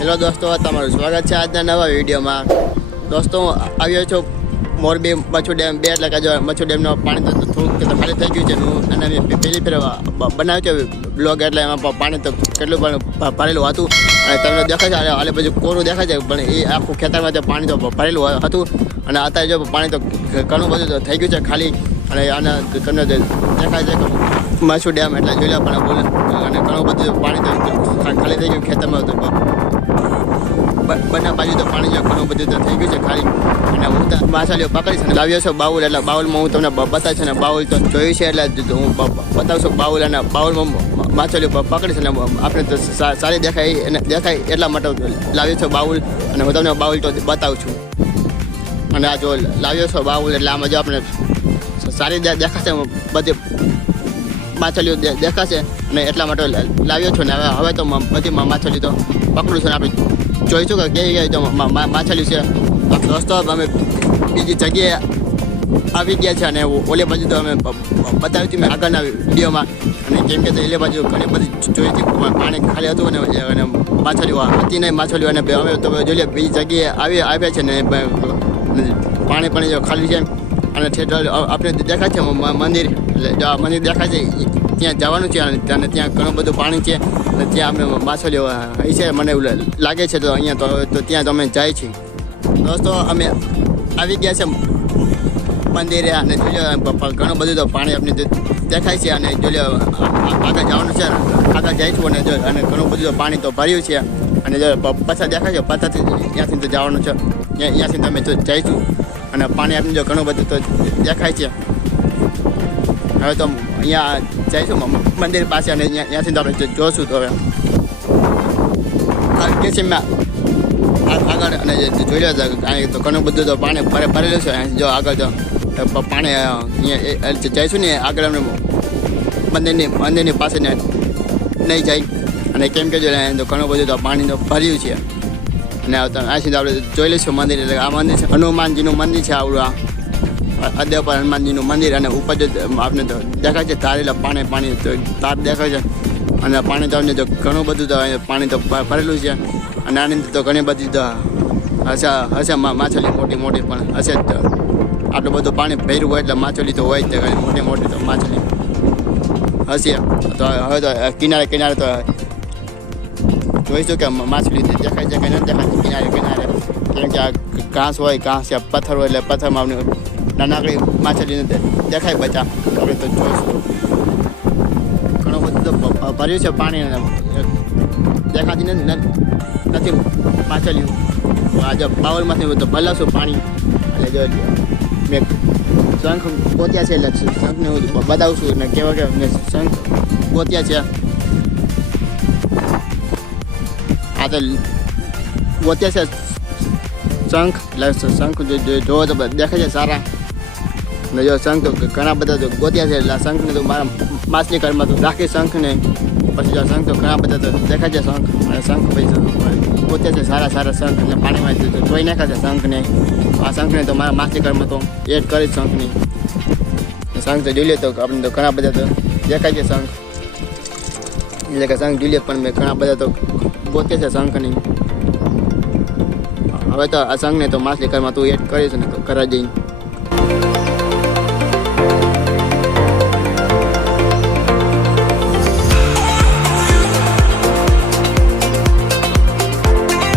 Hello દોસ્તો, તમારું સ્વાગત છે આજના નવા વિડીયોમાં. દોસ્તો, હું આવ્યો છું મોરબી મચ્છુ ડેમ 2 એટલે કે જો મચ્છુ ડેમનો પાણી તો થોડુંક ખાલી થઈ ગયું છે. હું અને મેં પહેલી ફેર બનાવ્યો છે બ્લોગ, એટલે એમાં પાણી તો કેટલું પણ ભરેલું હતું અને તમને દેખાય છે આલે બધું કોરું દેખાય છે, પણ એ આખું ખેતરમાં તો પાણી તો ભરેલું હતું. અને અત્યારે જો પાણી તો ઘણું બધું તો થઈ ગયું છે ખાલી. અને આના તમને દેખાય છે કે મચ્છુ ડેમ એટલે જોઈ લો પણ બોલે, અને ઘણું બધું પાણી તો ખાલી થઈ ગયું ખેતરમાં. તો બંને બાજુ તો પાણી છે ઘણું બધું તો થઈ ગયું છે ખાલી. અને હું તો માછલીઓ પકડીશ અને લાવ્યો છું બાઉલ, એટલે બાઉલમાં હું તમને બતાવીશ. અને બાઉલ તો જોયું છે એટલે હું બતાવશું બાઉલ, અને બાઉલમાં માછલીઓ પકડીશ અને આપણે તો સારી દેખાય એટલા માટે લાવ્યો છો બાઉલ. અને હું તમને બાઉલ તો બતાવું છું. અને આ જો લાવ્યો છો બાઉલ, એટલે આમાં જો આપણે સારી દેખાશે બધી માછલીઓ દેખાશે, અને એટલા માટે લાવ્યો છું. ને હવે તો બધી માછલી તો પકડું છું, ને આપણે જોઈશું કે કઈ તો માછલી છે. દોસ્તો, અમે બીજી જગ્યાએ આવી ગયા છે, અને ઓલી બાજુ તો અમે બતાવી હતી મેં આગળના વિડીયોમાં. અને કેમ કે એલી બાજુ ઘણી બધી જોઈ હતી, પાણી ખાલી હતું અને માછલીઓ હતી નહીં માછલીઓ. અને અમે તો જોઈએ બીજી જગ્યાએ આવ્યા છે ને પાણી પણ ખાલી છે. અને થિયેટર આપણે દેખાય છે મંદિર, એટલે મંદિર દેખાય છે ત્યાં જવાનું છે. અને ત્યાં ઘણું બધું પાણી છે, અને ત્યાં અમે માછલીઓ છે મને એવું લાગે છે. તો અહીંયા તો ત્યાં તો અમે જાય છીએ. દોસ્તો, અમે આવી ગયા છે મંદિરે, અને ઘણું બધું તો પાણી આપણે દેખાય છે. અને જો આગળ જવાનું છે, આગળ જઈશું અને ઘણું બધું પાણી તો ભર્યું છે. અને જો પથ્થર દેખાય છે, પથ્થરથી ત્યાંથી તો જવાનું છે, ત્યાંથી તમે તો જઈશું. અને પાણી આપણે જો ઘણું બધું તો દેખાય છે. હવે તો અહીંયા જઈશું મંદિર પાસે, અને ત્યાંથી તો આપણે જોશું. તો હવે કે છે મેં આગળ અને જોઈ લો તો ઘણું બધું તો પાણી ભરેલું છે. જો આગળ તો પાણી અહીંયા જઈશું ને આગળ અમને મંદિરની પાસે નહીં જાય. અને કેમ કે જો તો ઘણું બધું તો પાણી તો ભર્યું છે. અને અહીંથી તો આપણે જોઈ લઈશું મંદિર. એટલે આ મંદિર છે હનુમાનજીનું મંદિર છે આવડું. આ દેવ પર હનુમાનજીનું મંદિર, અને ઉપર જો આપણે તો દેખાય છે ધારેલા પાણી તો તાર દેખાય છે. અને પાણી તો આપણે તો ઘણું બધું તો પાણી તો ભરેલું છે. અને આની અંદર તો ઘણી બધી તો હશે માછલી મોટી પણ હશે જ. આટલું બધું પાણી ભર્યું હોય એટલે માછલી તો હોય જ, મોટી તો માછલી હશે. તો હવે તો કિનારે તો જોઈશું કે માછલી દેખાય છે કે નથી દેખાય કિનારે. કેમ કે આ ઘાસ હોય, ઘાસ છે, પથ્થર હોય, એટલે પથ્થરમાં આપણે નાનકડી માછલીને દેખાય બચા. આપણે તો જોઈશું. ઘણું બધું તો ભર્યું છે પાણી, દેખાતી નથી માછલીઓ. આજે બાઉલમાંથી તો ભલાશું પાણી. એટલે જો મેં શંખ ગોત્યા છે, એટલે શંખને હું બતાવશું ને કેવા કે મેં શંખ ગોત્યા છે. આ તો ગોત્યા છે શંખ, એટલે શંખ જોવો તો દેખાય છે સારા. અને જો શંખ તો ઘણા બધા તો ગોત્યા છે, એટલે શંખને તો મારા માછલી ઘરમાં તો રાખી શંખને. પછી જો શંખ તો ઘણા બધા તો દેખાય છે શંખ. અને શંખ પછી ગોત્યા છે સારા શંખ, એટલે પાણીમાં ધોઈ નાખ્યા છે શંખને. આ શંખને તો મારા માછલી ઘરમાં તો એડ કરી શંખની. શંખ તો જોઈ લે તો આપણે તો ઘણા બધા તો દેખાય છે શંખ. એટલે કે શંખ જોઈ લે, પણ મેં ઘણા બધા તો ગોતે છે શંખની. હવે તો આ શંખને તો માછલી ઘરમાં તું એડ કરીશ ને તો ઘરે જઈને